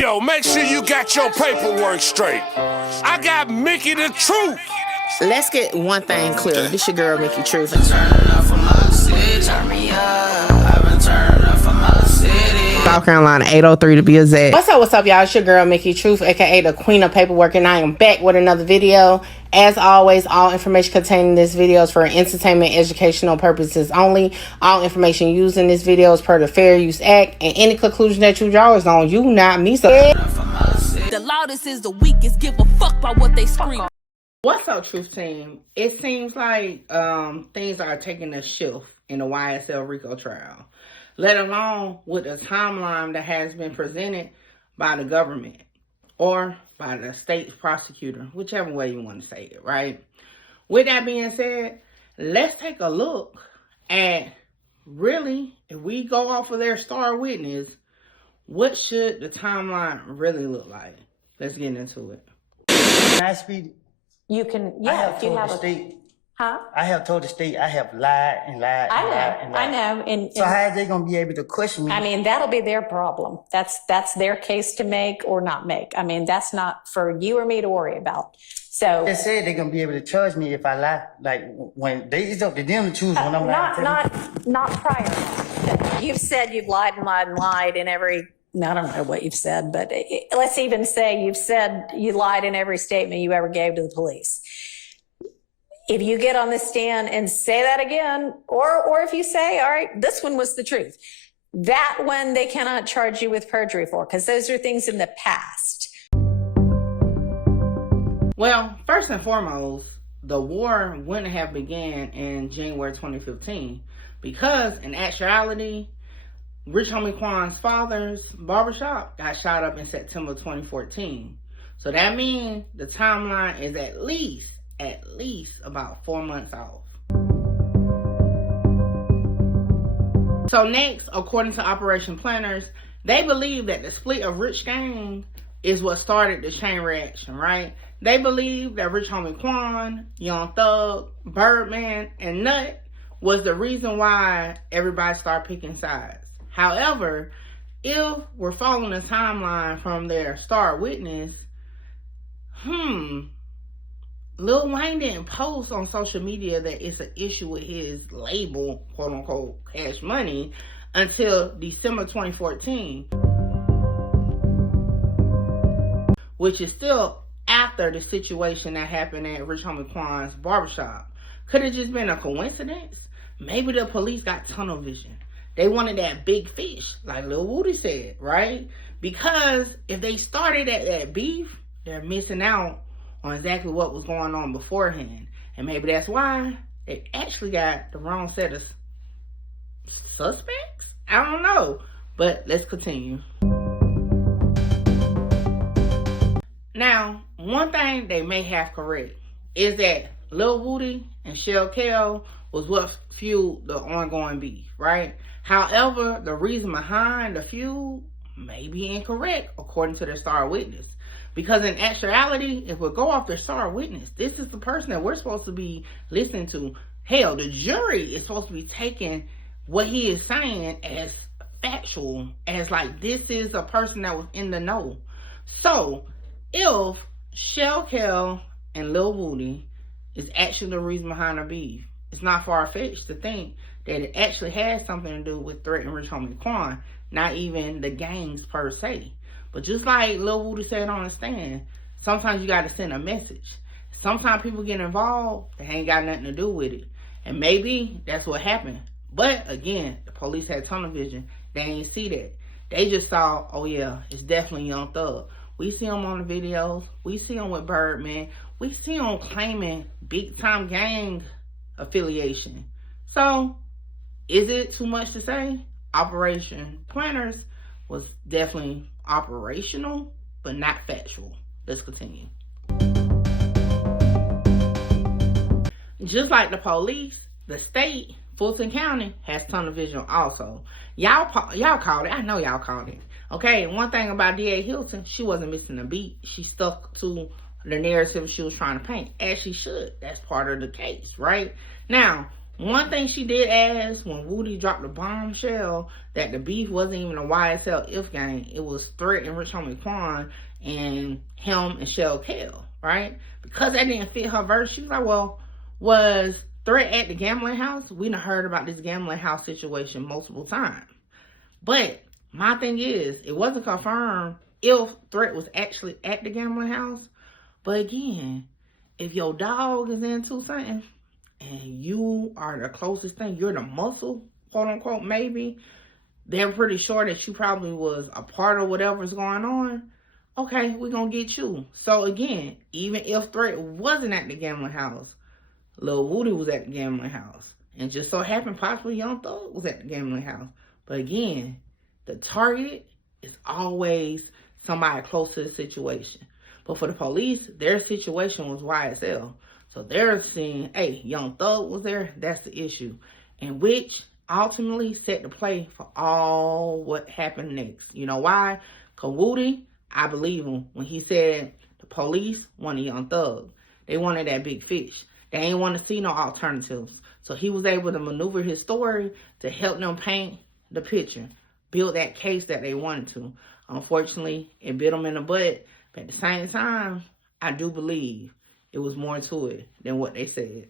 Yo, make sure you got your paperwork straight. I got Mickey the Truth. Let's get one thing clear. This your girl, Mickey Truth. South Carolina, 803 to be exact. What's up, y'all? It's your girl, Mickey Truth, aka the Queen of Paperwork, and I am back with another video. As always, all information contained in this video is for entertainment, educational purposes only. All information used in this video is per the Fair Use Act, and any conclusion that you draw is on you, not me. So the loudest is the weakest. Give a fuck about what they scream. What's up, Truth Team? It seems like things are taking a shift in the YSL RICO trial, let alone with the timeline that has been presented by the government or by the state prosecutor, whichever way you want to say it, right? With that being said, let's take a look at really, if we go off of their star witness, what should the timeline really look like? Let's get into it. Can I speak? You can, I yeah. have told the state. I have told the state I have lied and lied and lied and lied. I know. And so how are they going to be able to question me? I mean, that'll be their problem. That's their case to make or not make. I mean, that's not for you or me to worry about. So they said they're going to be able to charge me if I lie. Like when it's up to them to choose when I'm lying. Not prior. You've said you've lied and lied and lied in every. I don't know what you've said, but let's even say you've said you lied in every statement you ever gave to the police. If you get on the stand and say that again, or if you say, all right, this one was the truth, that one they cannot charge you with perjury for, because those are things in the past. Well, first and foremost, the war wouldn't have began in January 2015 because in actuality, Rich Homie Quan's father's barbershop got shot up in September 2014. So that means the timeline is at least about 4 months off. So next, according to operation planners, they believe that the split of Rich Gang is what started the chain reaction, right? They believe that Rich Homie Quan, Young Thug, Birdman, and Nut was the reason why everybody started picking sides. However, if we're following the timeline from their star witness, Lil Wayne didn't post on social media that it's an issue with his label, quote unquote, Cash Money, until December 2014, which is still after the situation that happened at Rich Homie Quan's barbershop. Could it just been a coincidence? Maybe the police got tunnel vision. They wanted that big fish, like Lil Woody said, right? Because if they started at that beef, they're missing out on exactly what was going on beforehand. And maybe that's why they actually got the wrong set of suspects? I don't know. But let's continue. Now, one thing they may have correct is that Lil Woody and Shell Kel was what fueled the ongoing beef, right? However, the reason behind the feud may be incorrect according to the star witness. Because in actuality, if we go off their star witness, this is the person that we're supposed to be listening to. Hell, the jury is supposed to be taking what he is saying as factual, as like this is a person that was in the know. So, if Shell Kel and Lil Woody is actually the reason behind the beef, it's not far-fetched to think that it actually has something to do with Threat and Rich Homie Quan, not even the gangs per se. But just like Lil Woody said on the stand, sometimes you got to send a message. Sometimes people get involved, they ain't got nothing to do with it. And maybe that's what happened. But again, the police had tunnel vision. They ain't see that. They just saw, oh yeah, it's definitely Young Thug. We see him on the videos. We see him with Birdman. We see him claiming big time gang affiliation. So, is it too much to say? Operation Planners was definitely operational, but not factual. Let's continue. Just like the police, the state, Fulton County, has tunnel vision also. Y'all called it. I know y'all called it. Okay, one thing about D.A. Hilton, she wasn't missing a beat. She stuck to the narrative she was trying to paint, as she should. That's part of the case, right? Now, One thing she did ask when Woody dropped the bombshell that the beef wasn't even a YSL if gang, it was Threat and Rich Homie Quan and him and Shell Kell, right? Because that didn't fit her verse, she was like, well, was Threat at the gambling house? We done heard about this gambling house situation multiple times. But my thing is, it wasn't confirmed if Threat was actually at the gambling house. But again, if your dog is into something, and you are the closest thing, you're the muscle, quote unquote, maybe, they're pretty sure that you probably was a part of whatever's going on, okay, we're gonna get you. So again, even if Threat wasn't at the gambling house, Lil Woody was at the gambling house. And just so happened, possibly Young Thug was at the gambling house. But again, the target is always somebody close to the situation. But for the police, their situation was YSL. So they're saying, hey, Young Thug was there. That's the issue. And which ultimately set the play for all what happened next. You know why? Because Woody, I believe him when he said the police wanted Young Thug. They wanted that big fish. They ain't want to see no alternatives. So he was able to maneuver his story to help them paint the picture, build that case that they wanted to. Unfortunately, it bit them in the butt. But at the same time, I do believe it was more to it than what they said.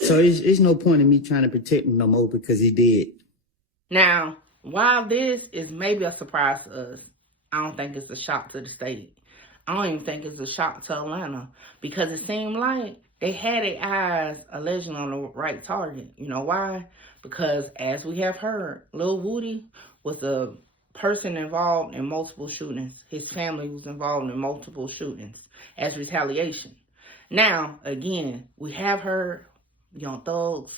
So it's no point in me trying to protect him no more because he did. Now, while this is maybe a surprise to us, I don't think it's a shock to the state. I don't even think it's a shock to Atlanta because it seemed like they had their eyes allegedly on the right target. You know why? Because as we have heard, Lil Woody was a person involved in multiple shootings. His family was involved in multiple shootings as retaliation. Now, again, we have heard Young Thug's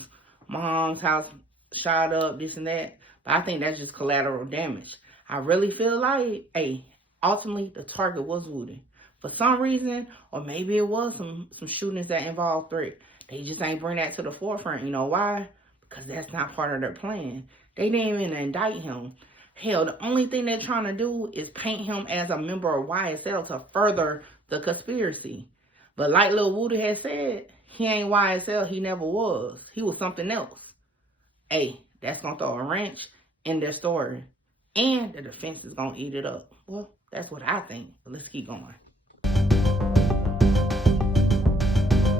mom's house shot up, this and that, but I think that's just collateral damage. I really feel like, hey, ultimately the target was Woody. For some reason, or maybe it was some shootings that involved Threat. They just ain't bring that to the forefront. You know why? Because that's not part of their plan. They didn't even indict him. Hell, the only thing they're trying to do is paint him as a member of YSL to further the conspiracy. But like Lil Woody had said, he ain't YSL. He never was. He was something else. Hey, that's going to throw a wrench in their story. And the defense is going to eat it up. Well, that's what I think. But let's keep going.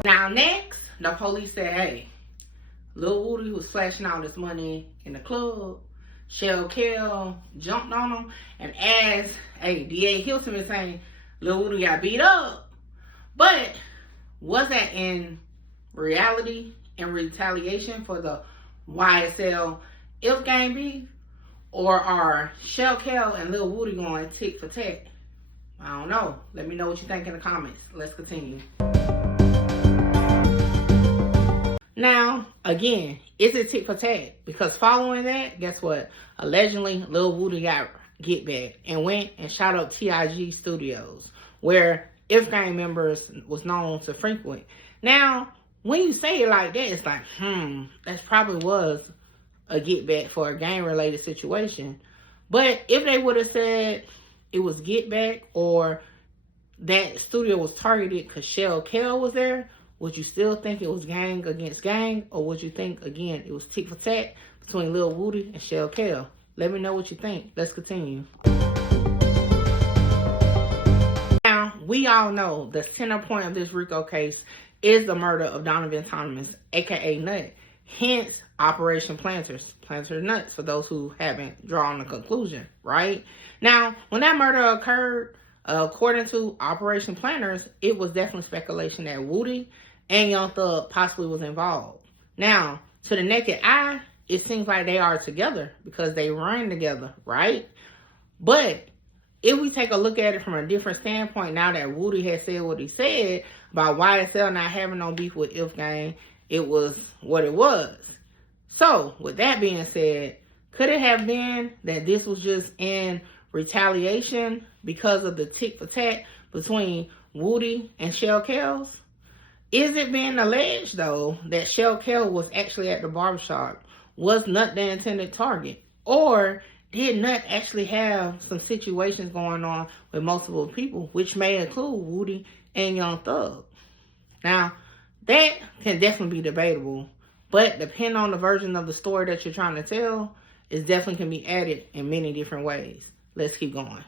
Now next, the police said, hey, Lil Woody was flashing out his money in the club. Shell Kell jumped on him. And as DA Hilton is saying, Lil Woody got beat up. But was that in reality and retaliation for the YSL If Gang beef? Or are Shell Kell and Lil Woody going tick for tack? I don't know. Let me know what you think in the comments. Let's continue. Now, again, is it tick for tack? Because following that, guess what? Allegedly, Lil Woody got get back and went and shot up TIG Studios, where If Gang members was known to frequent. Now, when you say it like that, it's like, that probably was a get back for a gang related situation. But if they would have said it was get back or that studio was targeted because Shell Kell was there, would you still think it was gang against gang? Or would you think, again, it was tick for tack between Lil Woody and Shell Kell? Let me know what you think. Let's continue. Now, we all know the center point of this RICO case is the murder of Donovan Thomas, aka Nut. Hence, Operation Planters. Planter Nuts, for those who haven't drawn a conclusion, right? Now, when that murder occurred, according to Operation Planters, it was definitely speculation that Woody and Young Thug possibly was involved. Now, to the naked eye, it seems like they are together because they run together, right? But if we take a look at it from a different standpoint, now that Woody has said what he said about YSL not having no beef with If Gang, it was what it was. So, with that being said, could it have been that this was just in retaliation because of the tick for tack between Woody and Shell Kell? Is it being alleged, though, that Shell Kell was actually at the barbershop? Was Nut the intended target? Or did Nut actually have some situations going on with multiple people, which may include Woody and Young Thug? Now, that can definitely be debatable. But depending on the version of the story that you're trying to tell, it definitely can be added in many different ways. Let's keep going.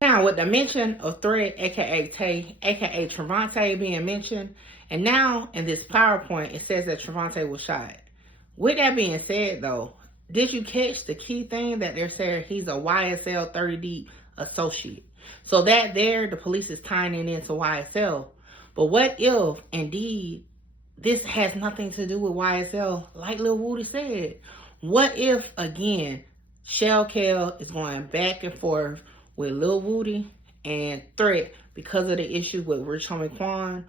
Now, with the mention of Threat, aka Tay, aka Trevante being mentioned, and now in this PowerPoint, it says that Trevante was shot. With that being said, though, did you catch the key thing that they're saying he's a YSL 30 Deep associate? So that there, the police is tying it into YSL. But what if, indeed, this has nothing to do with YSL, like Lil Woody said? What if, again, Shell Kel is going back and forth with Lil Woody and Threat because of the issues with Rich Homie Quan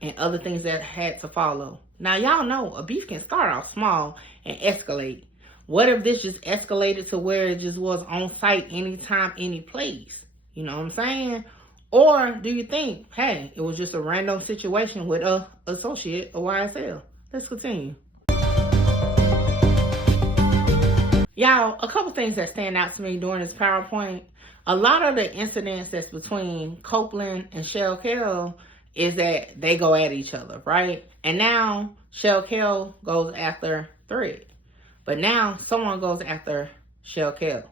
and other things that had to follow? Now, y'all know a beef can start off small and escalate. What if this just escalated to where it just was on site anytime, any place? You know what I'm saying? Or do you think, hey, it was just a random situation with a associate of YSL? Let's continue. Y'all, a couple things that stand out to me during this PowerPoint. A lot of the incidents that's between Copeland and Shell Kel is that they go at each other, right? And now Shell Kel goes after Threat. But now someone goes after Shell Kel.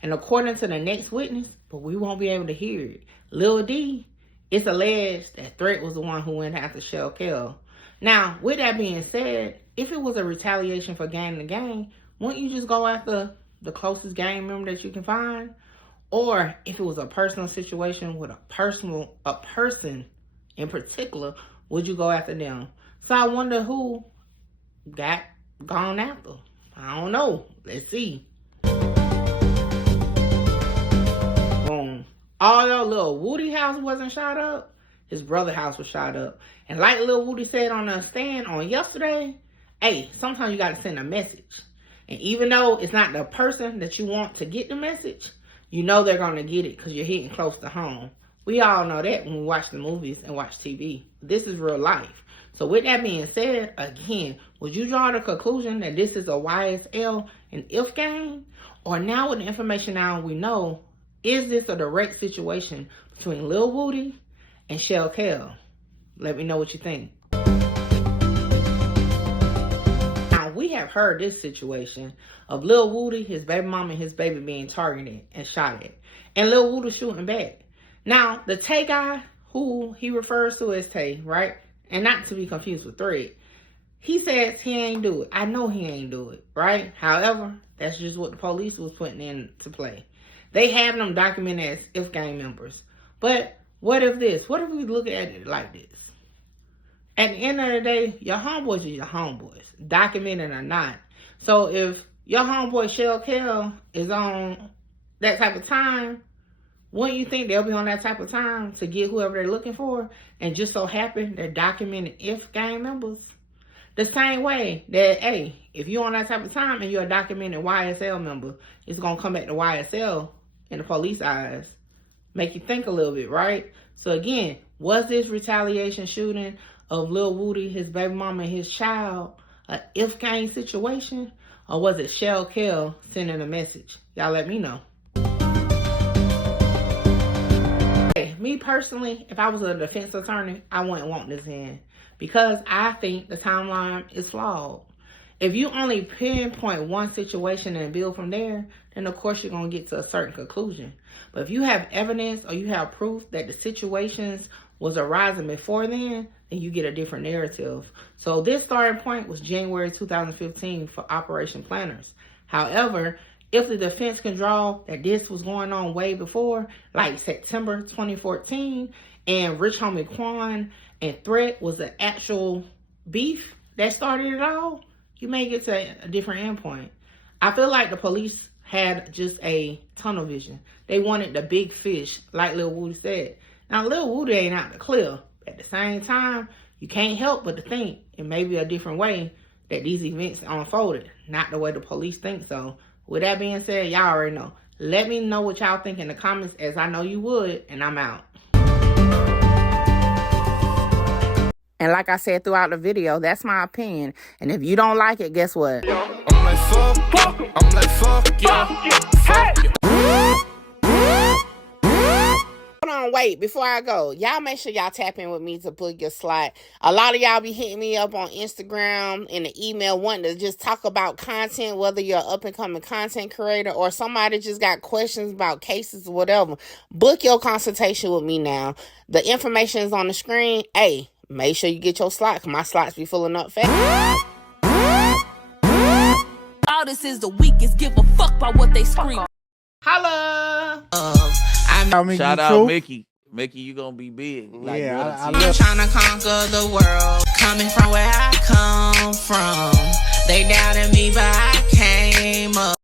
And according to the next witness, but we won't be able to hear it, Lil D, it's alleged that Threat was the one who went after Shell Kel. Now, with that being said, if it was a retaliation for gang to gang, wouldn't you just go after the closest gang member that you can find? Or if it was a personal situation with a person in particular, would you go after them? So I wonder who got gone after. I don't know. Let's see. Boom. Although Lil Woody house wasn't shot up, his brother's house was shot up. And like Lil Woody said on the stand on yesterday, hey, sometimes you got to send a message. And even though it's not the person that you want to get the message, you know they're going to get it because you're hitting close to home. We all know that when we watch the movies and watch TV. This is real life. So with that being said, again, would you draw the conclusion that this is a YSL and IF game? Or now with the information now we know, is this a direct situation between Lil Woody and Shell Kel? Let me know what you think. Now, we have heard this situation of Lil Woody, his baby mama, and his baby being targeted and shot at. And Lil Woody shooting back. Now, the Tay guy, who he refers to as Tay, right? And not to be confused with Threat, he says he ain't do it. I know he ain't do it, right? However, that's just what the police was putting into play. They have them documented as IF gang members. But what if this? What if we look at it like this? At the end of the day, your homeboys are your homeboys, documented or not. So if your homeboy Shell Kel is on that type of time, wouldn't you think they'll be on that type of time to get whoever they're looking for? And just so happen they're documented IF gang members? The same way that, hey, if you're on that type of time and you're a documented YSL member, it's going to come back to YSL in the police eyes. Make you think a little bit, right? So again, was this retaliation shooting of Lil Woody, his baby mama, and his child, a IF gang situation? Or was it Shell Kel sending a message? Y'all let me know. Hey, me personally, if I was a defense attorney, I wouldn't want this in. Because I think the timeline is flawed. If you only pinpoint one situation and build from there, then of course you're going to get to a certain conclusion. But if you have evidence or you have proof that the situations was arising before then you get a different narrative. So this starting point was January 2015 for Operation Planners. However, if the defense can draw that this was going on way before, like September 2014, and Rich Homie Quan and Threat was an actual beef that started it all, you may get to a different endpoint. I feel like the police had just a tunnel vision. They wanted the big fish, like Lil Woody said. Now, Lil Woody ain't out the clear. At the same time, you can't help but to think it may be a different way that these events unfolded, not the way the police think so. With that being said, y'all already know. Let me know what y'all think in the comments, as I know you would, and I'm out. And like I said throughout the video, that's my opinion. And if you don't like it, guess what? I'm like, fuck yeah. Hold on, wait, before I go, y'all make sure y'all tap in with me to book your slot. A lot of y'all be hitting me up on Instagram and the email wanting to just talk about content, whether you're an up-and-coming content creator or somebody just got questions about cases or whatever. Book your consultation with me now. The information is on the screen. Hey, make sure you get your slot, because my slots be filling up fast. Loudest is the weakest. Give a fuck about what they scream. Holla! Shout out Mickey. Mickey, you gonna be big. Like, Yeah, I'm trying to conquer the world. Coming from where I come from. They doubted me, but I came up.